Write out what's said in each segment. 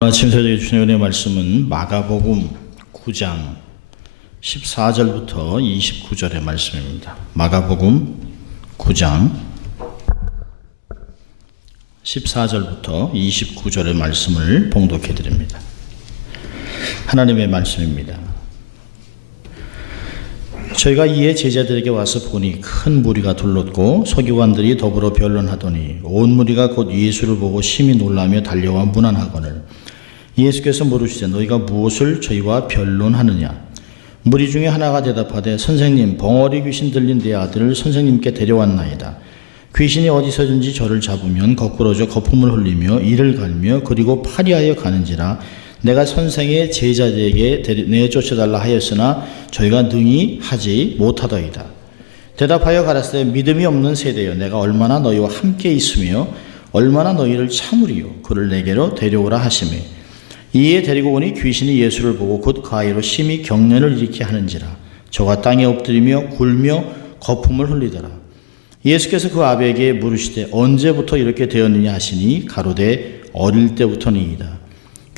아침 새벽에 주신 은혜의 말씀은 마가복음 9장 14절부터 29절의 말씀입니다. 마가복음 9장 14절부터 29절의 말씀을 봉독해 드립니다. 하나님의 말씀입니다. 저희가 이에 제자들에게 와서 보니 큰 무리가 둘렀고 서기관들이 더불어 변론하더니 온 무리가 곧 예수를 보고 심히 놀라며 달려와 문안하거늘 예수께서 물으시되 너희가 무엇을 저희와 변론하느냐? 무리 중에 하나가 대답하되 선생님, 벙어리 귀신 들린 내 아들을 선생님께 데려왔나이다. 귀신이 어디서든지 저를 잡으면 거꾸러져 거품을 흘리며 이를 갈며 그리고 파리하여 가는지라. 내가 선생의 제자들에게 내쫓아달라 하였으나 저희가 능히 하지 못하더이다. 대답하여 가라사대 믿음이 없는 세대여, 내가 얼마나 너희와 함께 있으며 얼마나 너희를 참으리요. 그를 내게로 데려오라 하시매 이에 데리고 오니 귀신이 예수를 보고 곧 그 아이로 심히 경련을 일으키게 하는지라. 저가 땅에 엎드리며 굴며 거품을 흘리더라. 예수께서 그 아비에게 물으시되 언제부터 이렇게 되었느냐 하시니 가로되 어릴 때부터니이다.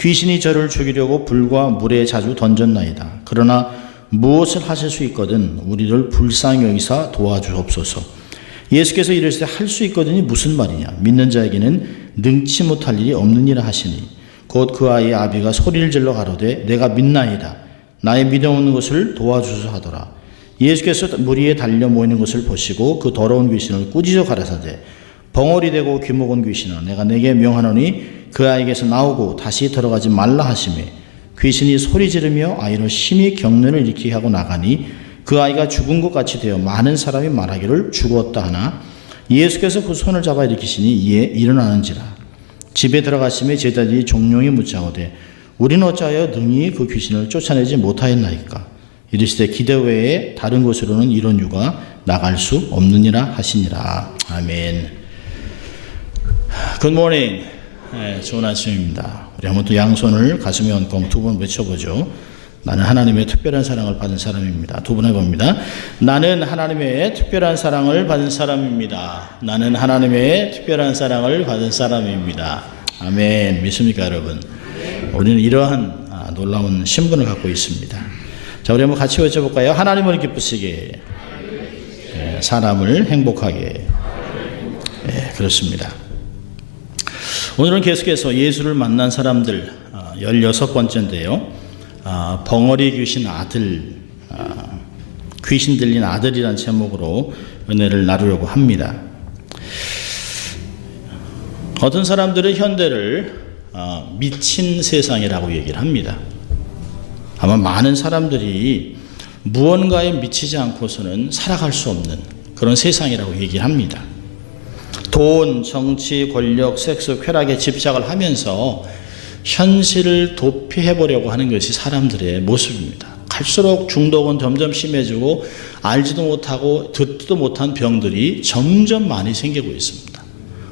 귀신이 저를 죽이려고 불과 물에 자주 던졌나이다. 그러나 무엇을 하실 수 있거든 우리를 불쌍히 여기사 도와주옵소서. 예수께서 이르시되 할 수 있거든이 무슨 말이냐? 믿는 자에게는 능치 못할 일이 없느니라 하시니 곧 그 아이의 아비가 소리를 질러 가로되 내가 믿나이다. 나의 믿음 없는 것을 도와주소서 하더라. 예수께서 무리에 달려 모이는 것을 보시고 그 더러운 귀신을 꾸짖어 가라사대 벙어리 되고 귀먹은 귀신아, 내가 내게 명하노니 그 아이에게서 나오고 다시 들어가지 말라 하시매 귀신이 소리 지르며 아이로 심히 경련을 일으키게 하고 나가니 그 아이가 죽은 것 같이 되어 많은 사람이 말하기를 죽었다 하나 예수께서 그 손을 잡아 일으키시니 이에 일어나는지라. 집에 들어가심에 제자들이 종용이 묻자오되 우리는 어찌하여 능히 그 귀신을 쫓아내지 못하였나이까? 이르시되 기대 외에 다른 곳으로는 이런 유가 나갈 수 없느니라 하시니라. 아멘. Good morning. 네, 좋은 아침입니다. 우리 한번 또 양손을 가슴에 얹고 두 번 외쳐보죠. 나는 하나님의 특별한 사랑을 받은 사람입니다. 두 번 해봅니다. 나는 하나님의 특별한 사랑을 받은 사람입니다. 나는 하나님의 특별한 사랑을 받은 사람입니다. 아멘. 믿습니까, 여러분? 우리는 이러한 놀라운 신분을 갖고 있습니다. 자, 우리 한번 같이 외쳐볼까요? 하나님을 기쁘시게, 사람을 행복하게. 네, 그렇습니다. 오늘은 계속해서 예수를 만난 사람들 16번째인데요. 벙어리 귀신 아들, 귀신 들린 아들이란 제목으로 은혜를 나누려고 합니다. 어떤 사람들은 현대를 미친 세상이라고 얘기를 합니다. 아마 많은 사람들이 무언가에 미치지 않고서는 살아갈 수 없는 그런 세상이라고 얘기를 합니다. 돈, 정치, 권력, 섹스, 쾌락에 집착을 하면서 현실을 도피해보려고 하는 것이 사람들의 모습입니다. 갈수록 중독은 점점 심해지고 알지도 못하고 듣지도 못한 병들이 점점 많이 생기고 있습니다.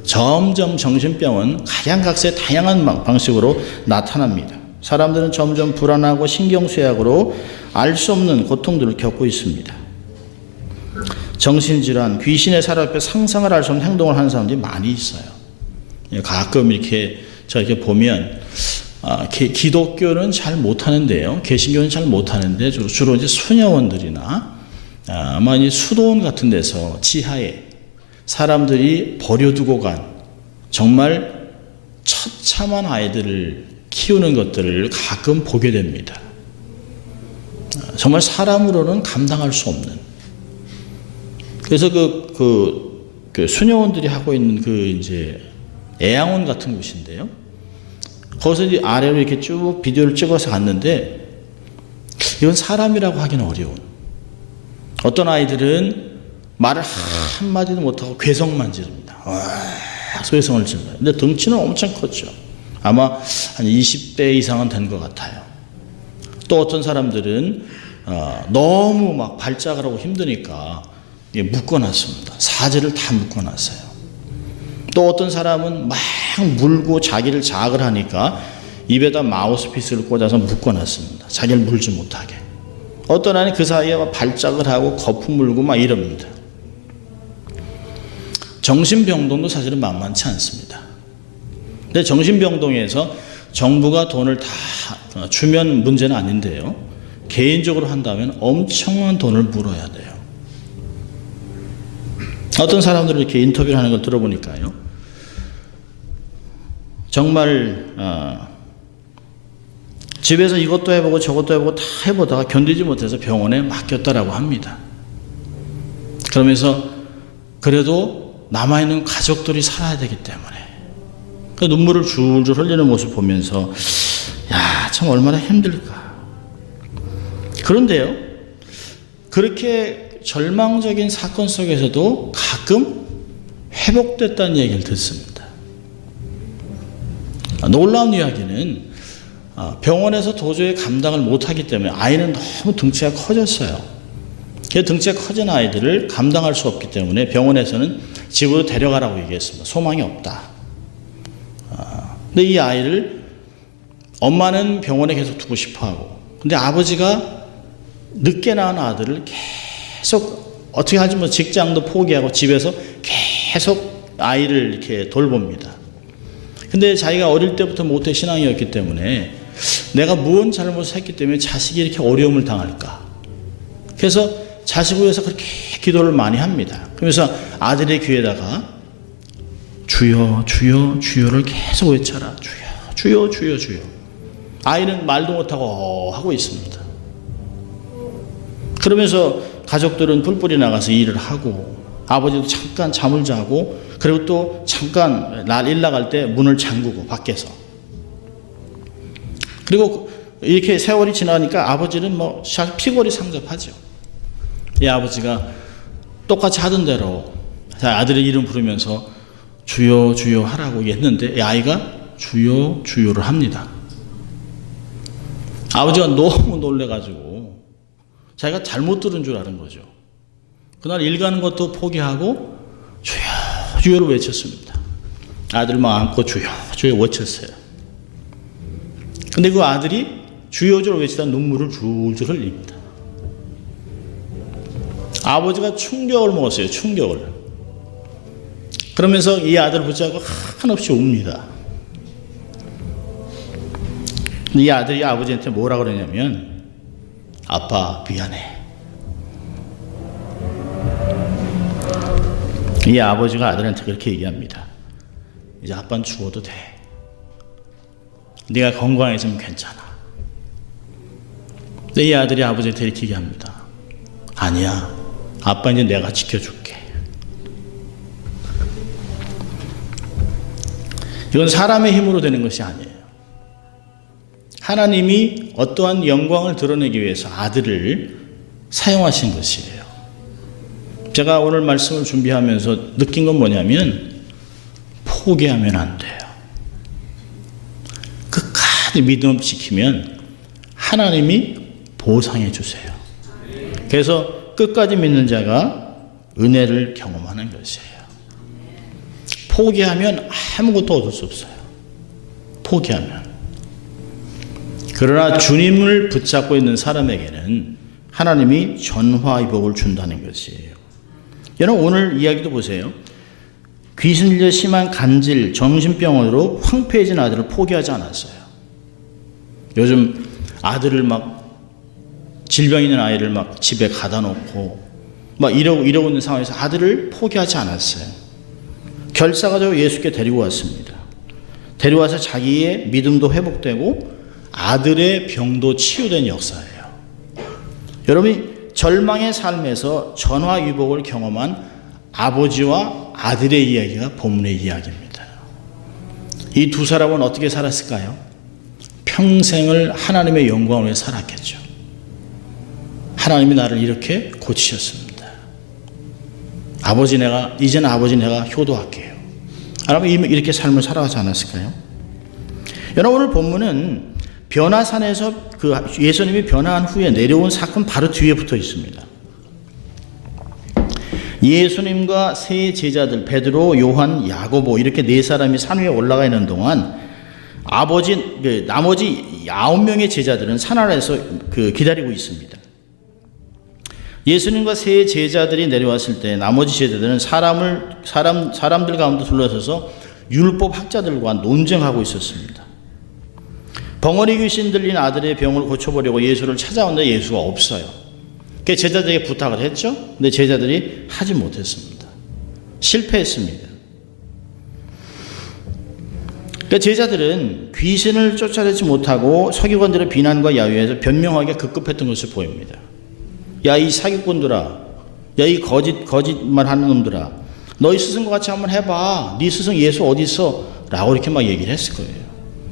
점점 정신병은 각양각색 다양한 방식으로 나타납니다. 사람들은 점점 불안하고 신경쇠약으로 알 수 없는 고통들을 겪고 있습니다. 정신질환, 귀신의 사람 앞에 상상을 할 수 없는 행동을 하는 사람들이 많이 있어요. 가끔 이렇게 저렇게 보면 기독교는 잘 못하는데요. 개신교는 잘 못하는데 주로 이제 수녀원들이나 아마 이 수도원 같은 데서 지하에 사람들이 버려두고 간 정말 처참한 아이들을 키우는 것들을 가끔 보게 됩니다. 정말 사람으로는 감당할 수 없는. 그래서 그 수녀원들이 하고 있는 이제 애양원 같은 곳인데요. 거기서 이제 아래로 이렇게 쭉 비디오를 찍어서 갔는데 이건 사람이라고 하기는 어려운. 어떤 아이들은 말을 한마디도 못하고 괴성만 지릅니다. 소리성을 질러요. 근데 덩치는 엄청 컸죠. 아마 한 20대 이상은 된 것 같아요. 또 어떤 사람들은 너무 막 발작을 하고 힘드니까 묶어놨습니다. 사지를 다 묶어놨어요. 또 어떤 사람은 막 물고 자기를 자학을 하니까 입에다 마우스피스를 꽂아서 묶어놨습니다. 자기를 물지 못하게. 어떤 아이는 그 사이에 막 발작을 하고 거품 물고 막 이럽니다. 정신병동도 사실은 만만치 않습니다. 근데 정신병동에서 정부가 돈을 다 주면 문제는 아닌데요. 개인적으로 한다면 엄청난 돈을 물어야 돼요. 어떤 사람들을 이렇게 인터뷰를 하는 걸 들어보니까요. 정말 집에서 이것도 해보고 저것도 해보고 다 해보다가 견디지 못해서 병원에 맡겼다라고 합니다. 그러면서 그래도 남아있는 가족들이 살아야 되기 때문에 그 눈물을 줄줄 흘리는 모습 보면서 야, 참 얼마나 힘들까. 그런데요, 그렇게 절망적인 사건 속에서도 가끔 회복됐다는 얘기를 듣습니다. 놀라운 이야기는 병원에서 도저히 감당을 못하기 때문에 아이는 너무 등치가 커졌어요. 그 등치가 커진 아이들을 감당할 수 없기 때문에 병원에서는 집으로 데려가라고 얘기했습니다. 소망이 없다. 근데 이 아이를 엄마는 병원에 계속 두고 싶어하고, 근데 아버지가 늦게 낳은 아들을 계속 어떻게 하지 뭐 직장도 포기하고 집에서 계속 아이를 이렇게 돌봅니다. 근데 자기가 어릴 때부터 모태 신앙이었기 때문에 내가 무언 잘못을 했기 때문에 자식이 이렇게 어려움을 당할까. 그래서 자식을 위해서 그렇게 기도를 많이 합니다. 그러면서 아들의 귀에다가 주여 주여 주여를 계속 외쳐라. 주여 주여 주여 주여. 아이는 말도 못하고 하고 있습니다. 그러면서 가족들은 뿔뿔이 나가서 일을 하고 아버지도 잠깐 잠을 자고 그리고 또 잠깐 일 나갈 때 문을 잠그고 밖에서. 그리고 이렇게 세월이 지나니까 아버지는 뭐 피골이 상접하죠. 이 아버지가 똑같이 하던 대로 아들의 이름 부르면서 주여 주여 하라고 했는데 이 아이가 주여 주여를 합니다. 아버지가 너무 놀래가지고 자기가 잘못 들은 줄 아는 거죠. 그날 일 가는 것도 포기하고 주여 주여를 외쳤습니다. 아들 막 안고 주여 주여 외쳤어요. 근데 그 아들이 주여 주여 외치다 눈물을 줄줄 흘립니다. 아버지가 충격을 먹었어요. 충격을. 그러면서 이 아들을 붙잡고 한없이 웁니다. 이 아들이 아버지한테 뭐라 그러냐면 아빠 미안해. 이 아버지가 아들한테 그렇게 얘기합니다. 이제 아빠는 죽어도 돼. 네가 건강해지면 괜찮아. 근데 이 아들이 아버지한테 이렇게 얘기합니다. 아니야. 아빠 이제 내가 지켜줄게. 이건 사람의 힘으로 되는 것이 아니에요. 하나님이 어떠한 영광을 드러내기 위해서 아들을 사용하신 것이에요. 제가 오늘 말씀을 준비하면서 느낀 건 뭐냐면 포기하면 안 돼요. 끝까지 믿음 지키면 하나님이 보상해 주세요. 그래서 끝까지 믿는 자가 은혜를 경험하는 것이에요. 포기하면 아무것도 얻을 수 없어요. 포기하면. 그러나 주님을 붙잡고 있는 사람에게는 하나님이 전화위복을 준다는 것이에요. 여러분 오늘 이야기도 보세요. 귀신 들려 심한 간질, 정신병원으로 황폐해진 아들을 포기하지 않았어요. 요즘 아들을 막 질병 있는 아이를 막 집에 가다 놓고 막 이러고 있는 상황에서 아들을 포기하지 않았어요. 결사가지고 예수께 데리고 왔습니다. 데려와서 자기의 믿음도 회복되고 아들의 병도 치유된 역사예요. 여러분이 절망의 삶에서 전화위복을 경험한 아버지와 아들의 이야기가 본문의 이야기입니다. 이 두 사람은 어떻게 살았을까요? 평생을 하나님의 영광을 위해 살았겠죠. 하나님이 나를 이렇게 고치셨습니다. 이제는 아버지 내가 효도할게요. 여러분 이렇게 삶을 살아가지 않았을까요? 여러분 오늘 본문은 변화산에서 그 예수님이 변화한 후에 내려온 사건 바로 뒤에 붙어 있습니다. 예수님과 세 제자들 베드로, 요한, 야고보 이렇게 네 사람이 산 위에 올라가 있는 동안 나머지 9명의 제자들은 산 아래에서 기다리고 있습니다. 예수님과 세 제자들이 내려왔을 때 나머지 제자들은 사람들 가운데 둘러서서 율법 학자들과 논쟁하고 있었습니다. 벙어리 귀신 들린 아들의 병을 고쳐보려고 예수를 찾아오는데 예수가 없어요. 그래서 제자들에게 부탁을 했죠. 근데 제자들이 하지 못했습니다. 실패했습니다. 그러니까 제자들은 귀신을 쫓아내지 못하고 서기관들의 비난과 야유에서 변명하기가 급급했던 것을 보입니다. 야, 이 사기꾼들아, 야, 이 거짓말하는 놈들아, 너희 스승과 같이 한번 해봐. 네 스승 예수 어디 있어? 라고 이렇게 막 얘기를 했을 거예요.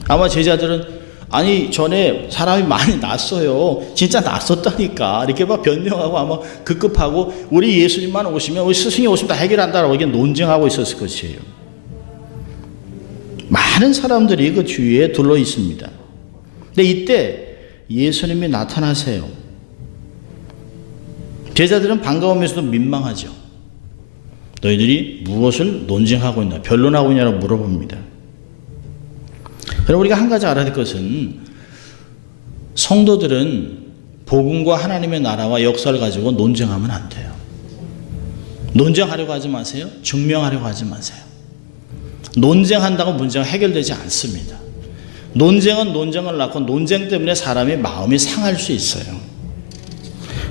아마 제자들은 아니 전에 사람이 많이 났어요. 진짜 났었다니까. 이렇게 막 변명하고 아마 급급하고 우리 예수님만 오시면 우리 스승이 오시면 다 해결한다라고 이렇게 논쟁하고 있었을 것이에요. 많은 사람들이 그 주위에 둘러 있습니다. 근데 이때 예수님이 나타나세요. 제자들은 반가우면서도 민망하죠. 너희들이 무엇을 논쟁하고 있나, 변론하고 있냐고 물어봅니다. 그럼 우리가 한 가지 알아야 될 것은 성도들은 복음과 하나님의 나라와 역사를 가지고 논쟁하면 안 돼요. 논쟁하려고 하지 마세요. 증명하려고 하지 마세요. 논쟁한다고 문제가 해결되지 않습니다. 논쟁은 논쟁을 낳고 논쟁 때문에 사람의 마음이 상할 수 있어요.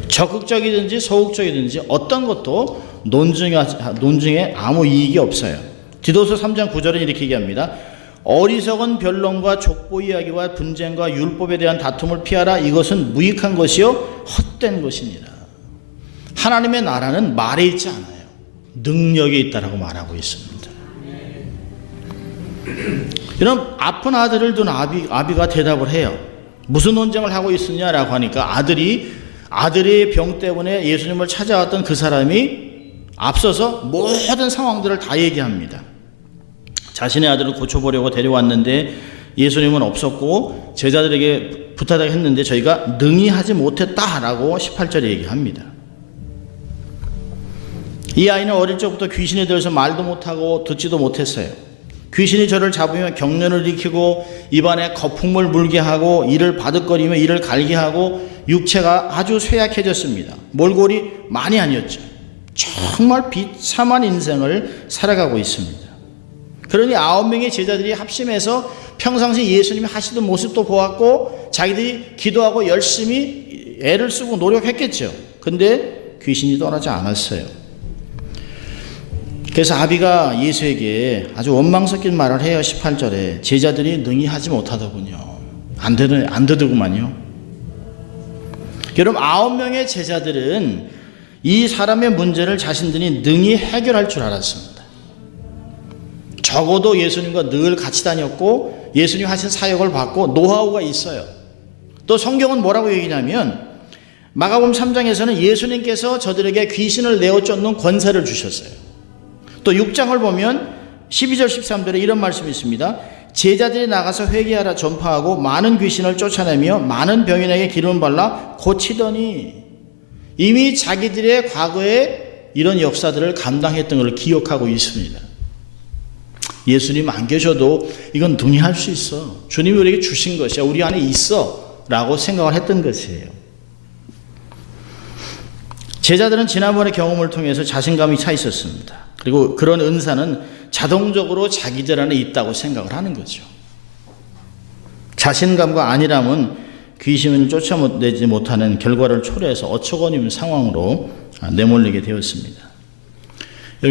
적극적이든지 소극적이든지 어떤 것도 논쟁에 아무 이익이 없어요. 디도서 3장 9절은 이렇게 얘기합니다. 어리석은 변론과 족보 이야기와 분쟁과 율법에 대한 다툼을 피하라. 이것은 무익한 것이요 헛된 것이니라. 하나님의 나라는 말에 있지 않아요. 능력에 있다라고 말하고 있습니다. 여러분, 아픈 아들을 둔 아비가 대답을 해요. 무슨 논쟁을 하고 있느냐라고 하니까 아들의 병 때문에 예수님을 찾아왔던 그 사람이 앞서서 모든 상황들을 다 얘기합니다. 자신의 아들을 고쳐보려고 데려왔는데 예수님은 없었고 제자들에게 부탁했는데 저희가 능히 하지 못했다라고 18절에 얘기합니다. 이 아이는 어릴 적부터 귀신에 대해서 말도 못하고 듣지도 못했어요. 귀신이 저를 잡으며 경련을 일으키고 입안에 거품을 물게 하고 이를 바득거리며 이를 갈게 하고 육체가 아주 쇠약해졌습니다. 몰골이 많이 아니었죠. 정말 비참한 인생을 살아가고 있습니다. 그러니 9명의 제자들이 합심해서 평상시 예수님이 하시던 모습도 보았고 자기들이 기도하고 열심히 애를 쓰고 노력했겠죠. 근데 귀신이 떠나지 않았어요. 그래서 아비가 예수에게 아주 원망 섞인 말을 해요. 18절에 제자들이 능히 하지 못하더군요. 안 되더구만요. 여러분, 9명의 제자들은 이 사람의 문제를 자신들이 능히 해결할 줄 알았습니다. 적어도 예수님과 늘 같이 다녔고 예수님 하신 사역을 받고 노하우가 있어요. 또 성경은 뭐라고 얘기냐면 마가복음 3장에서는 예수님께서 저들에게 귀신을 내어 쫓는 권세를 주셨어요. 또 6장을 보면 12절 13절에 이런 말씀이 있습니다. 제자들이 나가서 회개하라 전파하고 많은 귀신을 쫓아내며 많은 병인에게 기름을 발라 고치더니 이미 자기들의 과거에 이런 역사들을 감당했던 것을 기억하고 있습니다. 예수님 안 계셔도 이건 능히 할 수 있어. 주님이 우리에게 주신 것이야. 우리 안에 있어 라고 생각을 했던 것이에요. 제자들은 지난번의 경험을 통해서 자신감이 차 있었습니다. 그리고 그런 은사는 자동적으로 자기들 안에 있다고 생각을 하는 거죠. 자신감과 안일함은 귀신을 쫓아내지 못하는 결과를 초래해서 어처구니없는 상황으로 내몰리게 되었습니다.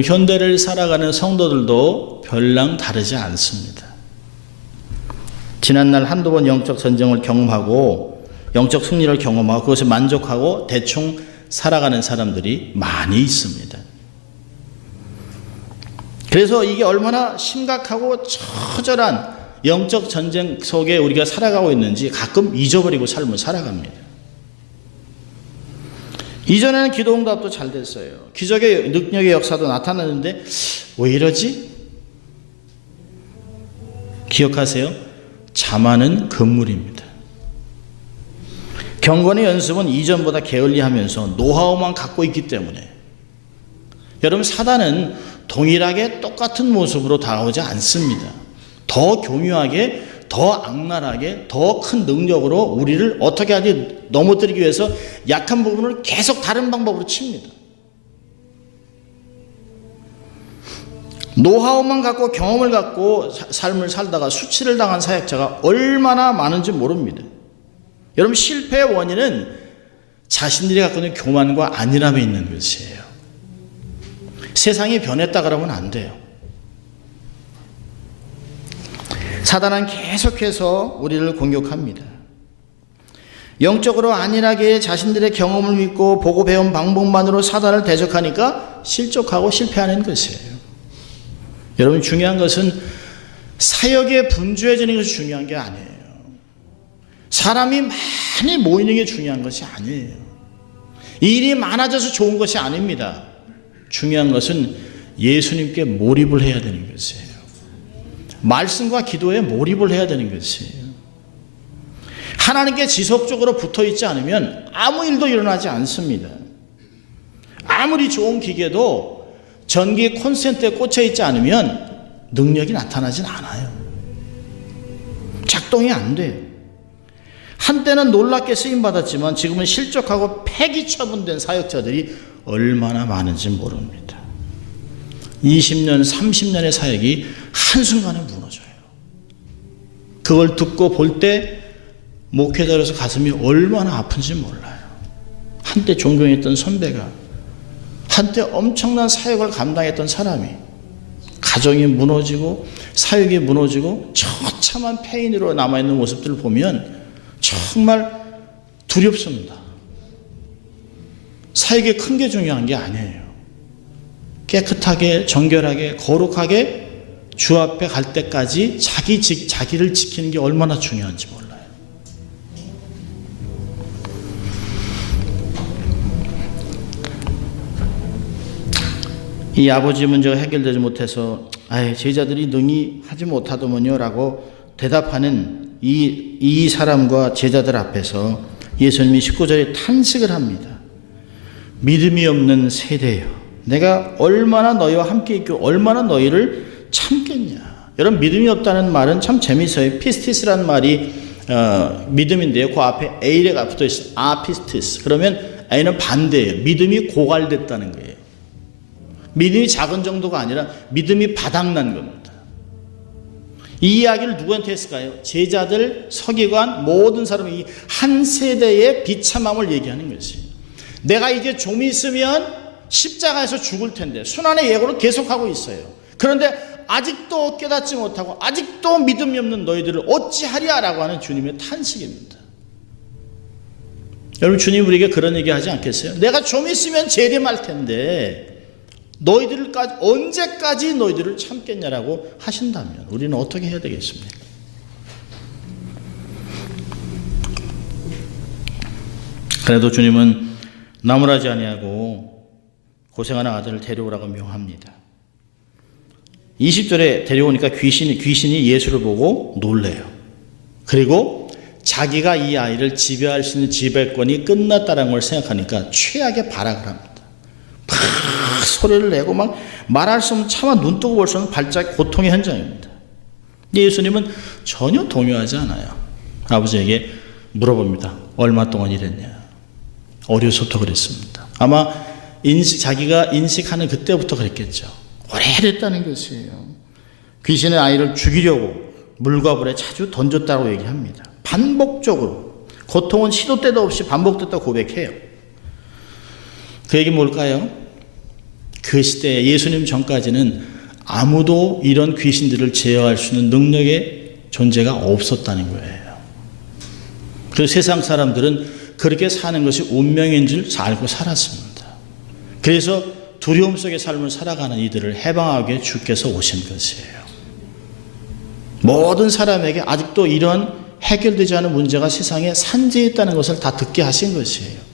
현대를 살아가는 성도들도 별랑 다르지 않습니다. 지난날 한두 번 영적 전쟁을 경험하고 영적 승리를 경험하고 그것에 만족하고 대충 살아가는 사람들이 많이 있습니다. 그래서 이게 얼마나 심각하고 처절한 영적 전쟁 속에 우리가 살아가고 있는지 가끔 잊어버리고 삶을 살아갑니다. 이전에는 기도응답도 잘 됐어요. 기적의 능력의 역사도 나타났는데 왜 이러지? 기억하세요. 자만은 금물입니다. 경건의 연습은 이전보다 게을리하면서 노하우만 갖고 있기 때문에 여러분, 사단은 동일하게 똑같은 모습으로 다가오지 않습니다. 더 교묘하게, 더 악랄하게, 더 큰 능력으로 우리를 어떻게 하든지 넘어뜨리기 위해서 약한 부분을 계속 다른 방법으로 칩니다. 노하우만 갖고 경험을 갖고 삶을 살다가 수치를 당한 사역자가 얼마나 많은지 모릅니다. 여러분, 실패의 원인은 자신들이 갖고 있는 교만과 안일함에 있는 것이에요. 세상이 변했다 그러면 안 돼요. 사단은 계속해서 우리를 공격합니다. 영적으로 안일하게 자신들의 경험을 믿고 보고 배운 방법만으로 사단을 대적하니까 실족하고 실패하는 것이에요. 여러분, 중요한 것은 사역에 분주해지는 것이 중요한 게 아니에요. 사람이 많이 모이는 게 중요한 것이 아니에요. 일이 많아져서 좋은 것이 아닙니다. 중요한 것은 예수님께 몰입을 해야 되는 것이에요. 말씀과 기도에 몰입을 해야 되는 것이에요. 하나님께 지속적으로 붙어 있지 않으면 아무 일도 일어나지 않습니다. 아무리 좋은 기계도 전기 콘센트에 꽂혀 있지 않으면 능력이 나타나진 않아요. 작동이 안 돼요. 한때는 놀랍게 쓰임받았지만 지금은 실족하고 폐기 처분된 사역자들이 얼마나 많은지 모릅니다. 20년, 30년의 사역이 한순간에 무너져요. 그걸 듣고 볼 때 목회자로서 가슴이 얼마나 아픈지 몰라요. 한때 존경했던 선배가, 한때 엄청난 사역을 감당했던 사람이 가정이 무너지고 사역이 무너지고 처참한 폐인으로 남아있는 모습들을 보면 정말 두렵습니다. 사역이 큰 게 중요한 게 아니에요. 깨끗하게 정결하게 거룩하게 주 앞에 갈 때까지 자기를 지키는 게 얼마나 중요한지 몰라요. 이 아버지 문제가 해결되지 못해서 제자들이 능히 하지 못하더군요 라고 대답하는 이 사람과 제자들 앞에서 예수님이 19절에 탄식을 합니다. 믿음이 없는 세대여, 내가 얼마나 너희와 함께 있고 얼마나 너희를 참겠냐. 여러분, 믿음이 없다는 말은 참 재미있어요. 피스티스라는 말이 믿음인데요. 그 앞에 A가 붙어 있어요. 아피스티스. 그러면 A는 반대예요. 믿음이 고갈됐다는 거예요. 믿음이 작은 정도가 아니라 믿음이 바닥난 겁니다. 이 이야기를 누구한테 했을까요? 제자들, 서기관, 모든 사람이 한 세대의 비참함을 얘기하는 것이에요. 내가 이제 좀 있으면 십자가에서 죽을 텐데 순환의 예고를 계속하고 있어요. 그런데 아직도 깨닫지 못하고 아직도 믿음이 없는 너희들을 어찌하랴라고 하는 주님의 탄식입니다. 여러분, 주님 우리에게 그런 얘기 하지 않겠어요? 내가 좀 있으면 재림할 텐데 너희들까지 언제까지 너희들을 참겠냐라고 하신다면 우리는 어떻게 해야 되겠습니까? 그래도 주님은 나무라지 아니하고 고생하는 아들을 데려오라고 명합니다. 20절에 데려오니까 귀신이 예수를 보고 놀래요. 그리고 자기가 이 아이를 지배할 수 있는 지배권이 끝났다는 걸 생각하니까 최악의 발악을 합니다. 막 소리를 내고 막 말할 수 없는, 차마 눈 뜨고 볼 수 없는 발작 고통의 현장입니다. 예수님은 전혀 동요하지 않아요. 아버지에게 물어봅니다. 얼마 동안 일했냐. 어려서부터 그랬습니다. 아마 자기가 인식하는 그때부터 그랬겠죠. 오래됐다는 것이에요. 귀신은 아이를 죽이려고 물과 불에 자주 던졌다고 얘기합니다. 반복적으로. 고통은 시도 때도 없이 반복됐다고 고백해요. 그 얘기 뭘까요? 그 시대에 예수님 전까지는 아무도 이런 귀신들을 제어할 수 있는 능력의 존재가 없었다는 거예요. 그래서 세상 사람들은 그렇게 사는 것이 운명인 줄 알고 살았습니다. 그래서 두려움 속의 삶을 살아가는 이들을 해방하기 위해 주께서 오신 것이에요. 모든 사람에게 아직도 이런 해결되지 않은 문제가 세상에 산재해 있다는 것을 다 듣게 하신 것이에요.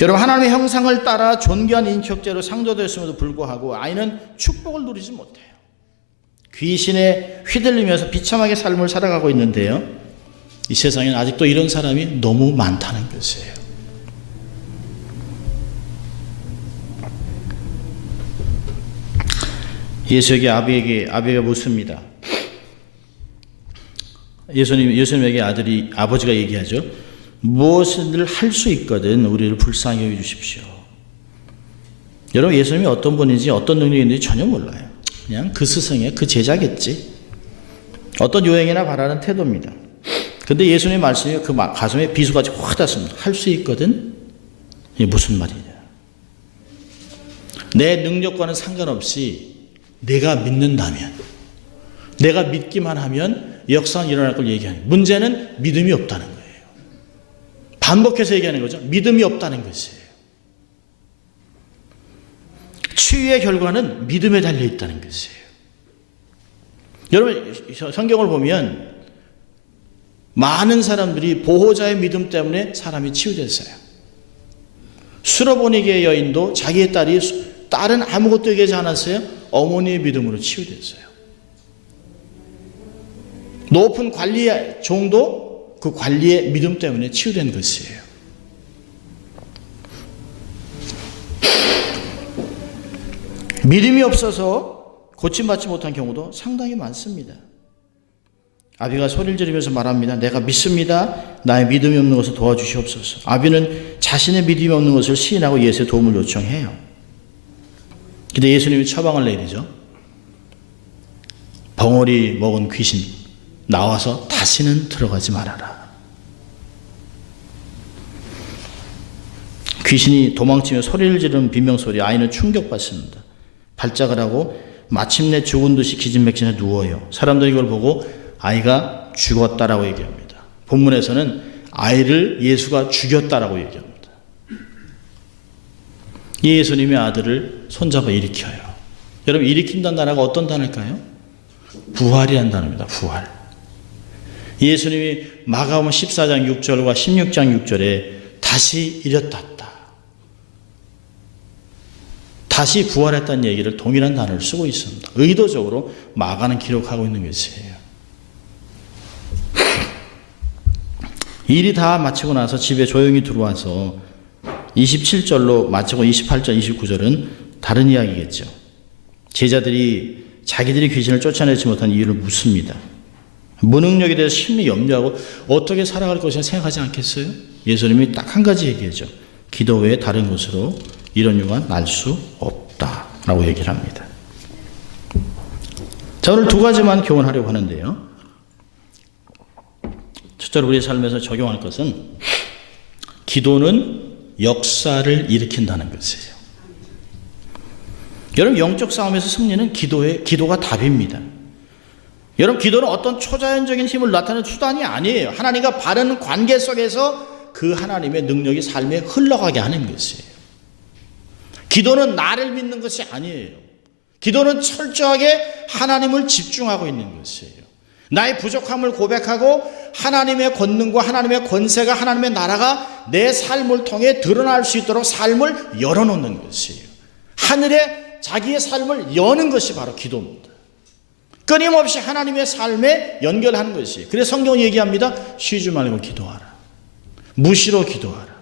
여러분, 하나님의 형상을 따라 존귀한 인격체로 창조되었음에도 불구하고 아이는 축복을 누리지 못해요. 귀신에 휘둘리면서 비참하게 삶을 살아가고 있는데요. 이 세상에는 아직도 이런 사람이 너무 많다는 것이에요. 예수에게 아비가 묻습니다. 예수님에게 아버지가 얘기하죠. 무엇을 할 수 있거든 우리를 불쌍히 여겨 주십시오. 여러분, 예수님이 어떤 분인지 어떤 능력이 있는지 전혀 몰라요. 그냥 그 스승의 그 제자겠지. 어떤 요행이나 바라는 태도입니다. 근데 예수님의 말씀이 그 가슴에 비수같이 확 닿습니다. 할 수 있거든? 이게 무슨 말이냐. 내 능력과는 상관없이 내가 믿는다면, 내가 믿기만 하면 역사는 일어날 걸 얘기하는 거예요. 문제는 믿음이 없다는 거예요. 반복해서 얘기하는 거죠. 믿음이 없다는 것이에요. 치유의 결과는 믿음에 달려 있다는 것이에요. 여러분, 성경을 보면 많은 사람들이 보호자의 믿음 때문에 사람이 치유됐어요. 수로보니게 여인도 자기의 딸은 아무것도 얘기하지 않았어요. 어머니의 믿음으로 치유됐어요. 높은 관리의 종도 그 관리의 믿음 때문에 치유된 것이에요. 믿음이 없어서 고침받지 못한 경우도 상당히 많습니다. 아비가 소리를 지르면서 말합니다. 내가 믿습니다. 나의 믿음이 없는 것을 도와주시옵소서. 아비는 자신의 믿음이 없는 것을 시인하고 예수의 도움을 요청해요. 근데 예수님이 처방을 내리죠. 벙어리 먹은 귀신 나와서 다시는 들어가지 말아라. 귀신이 도망치며 소리를 지르는 비명소리에 아이는 충격받습니다. 발작을 하고 마침내 죽은 듯이 기진맥진에 누워요. 사람들이 이걸 보고 아이가 죽었다라고 얘기합니다. 본문에서는 아이를 예수가 죽였다라고 얘기합니다. 예수님의 아들을 손잡아 일으켜요. 여러분, 일으킨다는 단어가 어떤 단어일까요? 부활이라는 단어입니다. 부활. 예수님이 마가복음 14장 6절과 16장 6절에 다시 일어났다, 다시 부활했다는 얘기를 동일한 단어를 쓰고 있습니다. 의도적으로 마가는 기록하고 있는 것이에요. 일이 다 마치고 나서 집에 조용히 들어와서 27절로 마치고 28절, 29절은 다른 이야기겠죠. 제자들이 자기들이 귀신을 쫓아내지 못한 이유를 묻습니다. 무능력에 대해서 심히 염려하고 어떻게 살아갈 것이냐 생각하지 않겠어요? 예수님이 딱 한 가지 얘기하죠. 기도 외에 다른 곳으로 이런 유가 날 수 없다라고 얘기를 합니다. 자, 오늘 두 가지만 교훈하려고 하는데요. 첫째로 우리의 삶에서 적용할 것은 기도는 역사를 일으킨다는 것이에요. 여러분, 영적 싸움에서 승리는 기도가 답입니다. 여러분, 기도는 어떤 초자연적인 힘을 나타내는 수단이 아니에요. 하나님과 바른 관계 속에서 그 하나님의 능력이 삶에 흘러가게 하는 것이에요. 기도는 나를 믿는 것이 아니에요. 기도는 철저하게 하나님을 집중하고 있는 것이에요. 나의 부족함을 고백하고 하나님의 권능과 하나님의 권세가, 하나님의 나라가 내 삶을 통해 드러날 수 있도록 삶을 열어놓는 것이에요. 하늘에 자기의 삶을 여는 것이 바로 기도입니다. 끊임없이 하나님의 삶에 연결하는 것이에요. 그래서 성경은 얘기합니다. 쉬지 말고 기도하라. 무시로 기도하라.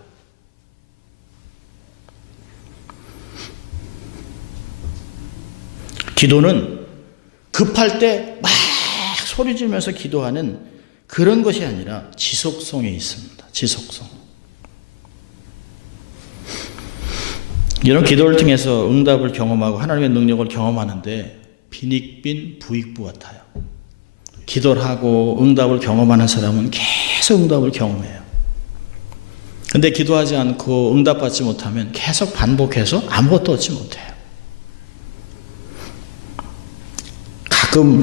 기도는 급할 때 막 소리 지르면서 기도하는 그런 것이 아니라 지속성에 있습니다. 지속성. 이런 기도를 통해서 응답을 경험하고 하나님의 능력을 경험하는데 빈익빈 부익부 같아요. 기도를 하고 응답을 경험하는 사람은 계속 응답을 경험해요. 근데 기도하지 않고 응답받지 못하면 계속 반복해서 아무것도 얻지 못해요. 가끔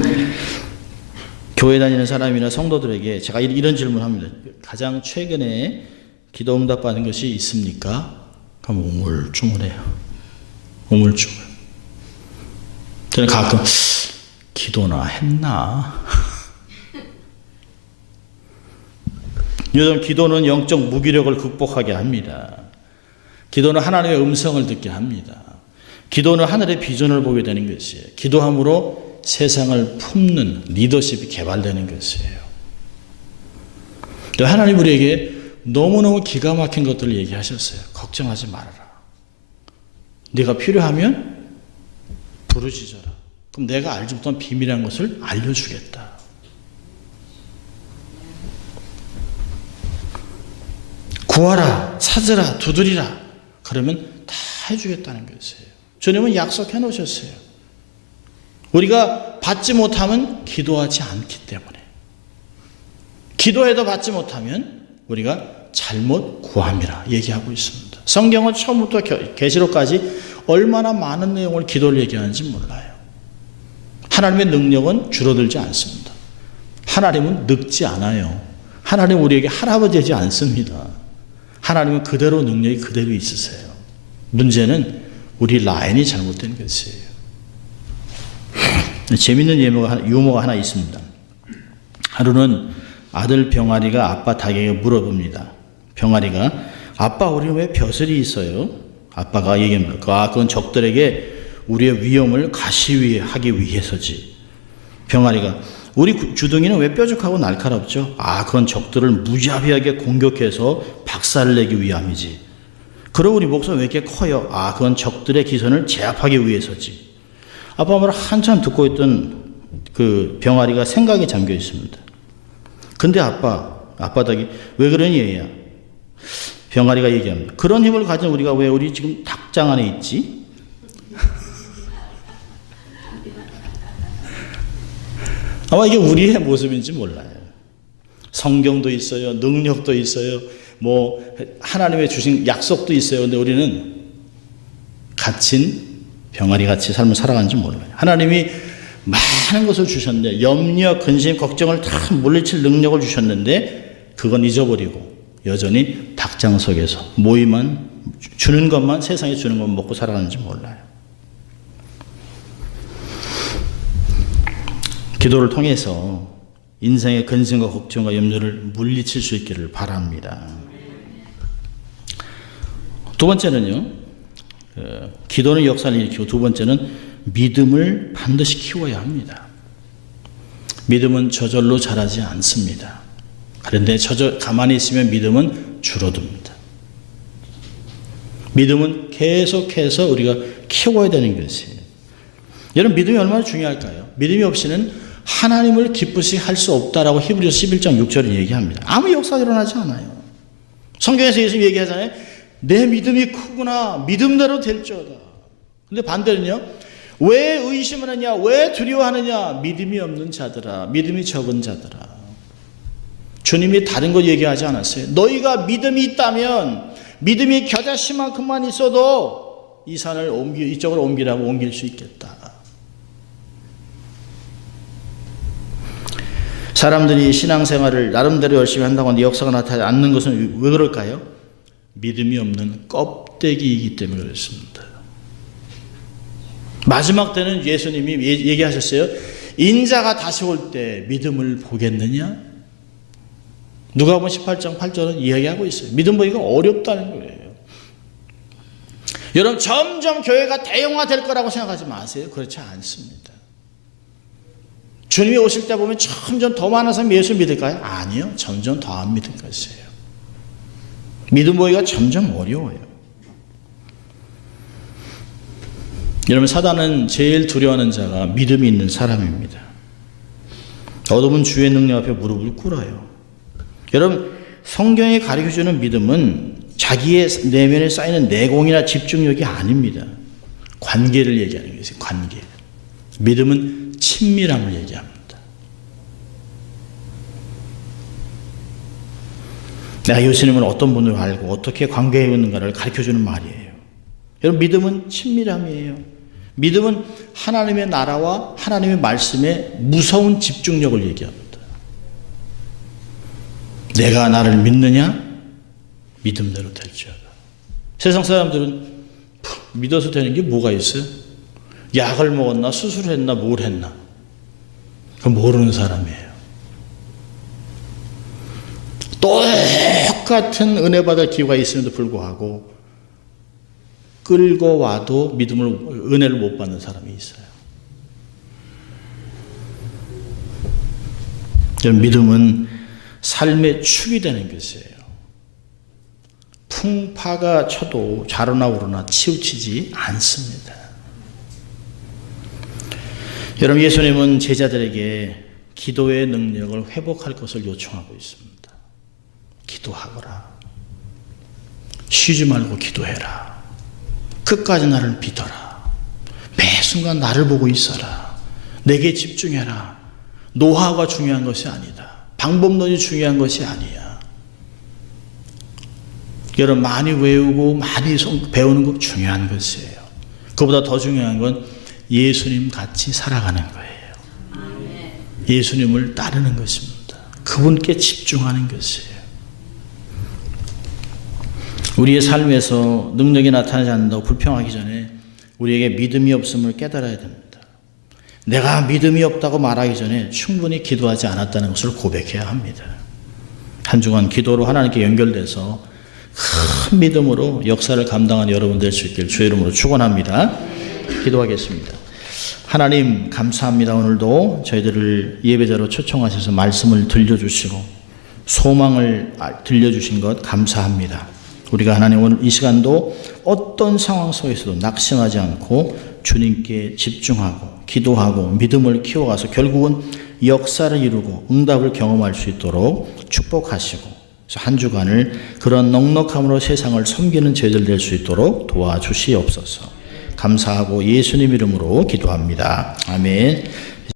교회 다니는 사람이나 성도들에게 제가 이런 질문을 합니다. 가장 최근에 기도 응답받은 것이 있습니까? 그럼 우물쭈물해요. 우물쭈물. 저는 가끔 기도나 했나? 요즘 기도는 영적 무기력을 극복하게 합니다. 기도는 하나님의 음성을 듣게 합니다. 기도는 하늘의 비전을 보게 되는 것이에요. 기도함으로 세상을 품는 리더십이 개발되는 것이에요. 하나님 우리에게 너무너무 기가 막힌 것들을 얘기하셨어요. 걱정하지 말아라. 네가 필요하면 부르짖어라. 그럼 내가 알지 못한 비밀한 것을 알려주겠다. 구하라, 찾으라, 두드리라. 그러면 다 해주겠다는 것이에요. 주님은 약속해 놓으셨어요. 우리가 받지 못하면 기도하지 않기 때문에. 기도해도 받지 못하면 우리가 잘못 구함이라 얘기하고 있습니다. 성경은 처음부터 계시록까지 얼마나 많은 내용을 기도를 얘기하는지 몰라요. 하나님의 능력은 줄어들지 않습니다. 하나님은 늙지 않아요. 하나님은 우리에게 할아버지 되지 않습니다. 하나님은 그대로 능력이 그대로 있으세요. 문제는 우리 라인이 잘못된 것이에요. 재밌는 유머가 하나 있습니다. 하루는 아들 병아리가 아빠 닭에게 물어봅니다. 병아리가 아빠 우리 왜 벼슬이 있어요? 아빠가 얘기합니다. 그건 적들에게 우리의 위험을 가시하기 위해서지. 병아리가 우리 주둥이는 왜 뾰족하고 날카롭죠? 그건 적들을 무자비하게 공격해서 박살을 내기 위함이지. 그럼 우리 목소리 왜 이렇게 커요? 그건 적들의 기선을 제압하기 위해서지. 아빠 말을 한참 듣고 있던 그 병아리가 생각에 잠겨 있습니다. 근데 아빠 닭이 왜 그러니 얘야? 병아리가 얘기합니다. 그런 힘을 가진 우리가 왜 우리 지금 닭장 안에 있지? 아마 이게 우리의 모습인지 몰라요. 성경도 있어요. 능력도 있어요. 하나님의 주신 약속도 있어요. 근데 우리는 갇힌 병아리 같이 삶을 살아가는지 몰라요. 하나님이 많은 것을 주셨는데 염려, 근심, 걱정을 다 물리칠 능력을 주셨는데 그건 잊어버리고 여전히 닭장 속에서 모이만 주는 것만 세상에 주는 것만 먹고 살아가는지 몰라요. 기도를 통해서 인생의 근심과 걱정과 염려를 물리칠 수 있기를 바랍니다. 두 번째는요, 기도는 역사를 일으키고 두 번째는 믿음을 반드시 키워야 합니다. 믿음은 저절로 자라지 않습니다. 그런데 가만히 있으면 믿음은 줄어듭니다. 믿음은 계속해서 우리가 키워야 되는 것이에요. 여러분 믿음이 얼마나 중요할까요? 믿음이 없이는 하나님을 기쁘시게 할 수 없다라고 히브리서 11장 6절에 얘기합니다. 아무 역사가 일어나지 않아요. 성경에서 예수님이 얘기하잖아요. 내 믿음이 크구나. 믿음대로 될지어다. 근데 반대는요. 왜 의심을 하냐? 왜 두려워하느냐? 믿음이 없는 자들아. 믿음이 적은 자들아. 주님이 다른 거 얘기하지 않았어요. 너희가 믿음이 있다면 믿음이 겨자씨만큼만 있어도 이 산을 이쪽으로 옮기라고 옮길 수 있겠다. 사람들이 신앙생활을 나름대로 열심히 한다고 하는데 역사가 나타나지 않는 것은 왜 그럴까요? 믿음이 없는 껍데기이기 때문에 그렇습니다. 마지막 때는 예수님이 얘기하셨어요. 인자가 다시 올 때 믿음을 보겠느냐? 누가복음 18장 8절은 이야기하고 있어요. 믿음 보기가 어렵다는 거예요. 여러분 점점 교회가 대형화될 거라고 생각하지 마세요. 그렇지 않습니다. 주님이 오실 때 보면 점점 더 많은 사람이 예수를 믿을까요? 아니요. 점점 더 안 믿을 것이에요. 믿음 보기가 점점 어려워요. 여러분 사단은 제일 두려워하는 자가 믿음이 있는 사람입니다. 어둠은 주의 능력 앞에 무릎을 꿇어요. 여러분 성경이 가르쳐주는 믿음은 자기의 내면에 쌓이는 내공이나 집중력이 아닙니다. 관계를 얘기하는 것이에요. 관계. 믿음은 친밀함을 얘기합니다. 내가 예수님은 어떤 분을 알고 어떻게 관계해 있는가를 가르쳐주는 말이에요. 여러분 믿음은 친밀함이에요. 믿음은 하나님의 나라와 하나님의 말씀에 무서운 집중력을 얘기합니다. 내가 나를 믿느냐? 믿음대로 될지어다. 세상 사람들은 믿어서 되는 게 뭐가 있어요? 약을 먹었나 수술을 했나 뭘 했나 그건 모르는 사람이에요. 똑같은 은혜 받을 기회가 있음에도 불구하고 끌고 와도 은혜를 못 받는 사람이 있어요. 믿음은 삶의 축이 되는 것이에요. 풍파가 쳐도 좌로나 우로나 치우치지 않습니다. 여러분 예수님은 제자들에게 기도의 능력을 회복할 것을 요청하고 있습니다. 기도하거라. 쉬지 말고 기도해라. 끝까지 나를 믿어라. 매 순간 나를 보고 있어라. 내게 집중해라. 노하우가 중요한 것이 아니다. 방법론이 중요한 것이 아니야. 여러분 많이 외우고 많이 배우는 거 중요한 것이에요. 그보다 더 중요한 건 예수님 같이 살아가는 거예요. 예수님을 따르는 것입니다. 그분께 집중하는 것이에요. 우리의 삶에서 능력이 나타나지 않는다고 불평하기 전에 우리에게 믿음이 없음을 깨달아야 됩니다. 내가 믿음이 없다고 말하기 전에 충분히 기도하지 않았다는 것을 고백해야 합니다. 한 주간 기도로 하나님께 연결돼서 큰 믿음으로 역사를 감당한 여러분 될 수 있길 주의 이름으로 축원합니다. 기도하겠습니다. 하나님 감사합니다. 오늘도 저희들을 예배자로 초청하셔서 말씀을 들려주시고 소망을 들려주신 것 감사합니다. 우리가 하나님 오늘 이 시간도 어떤 상황 속에서도 낙심하지 않고 주님께 집중하고 기도하고 믿음을 키워가서 결국은 역사를 이루고 응답을 경험할 수 있도록 축복하시고 한 주간을 그런 넉넉함으로 세상을 섬기는 저희들 될 수 있도록 도와주시옵소서. 감사하고 예수님 이름으로 기도합니다. 아멘.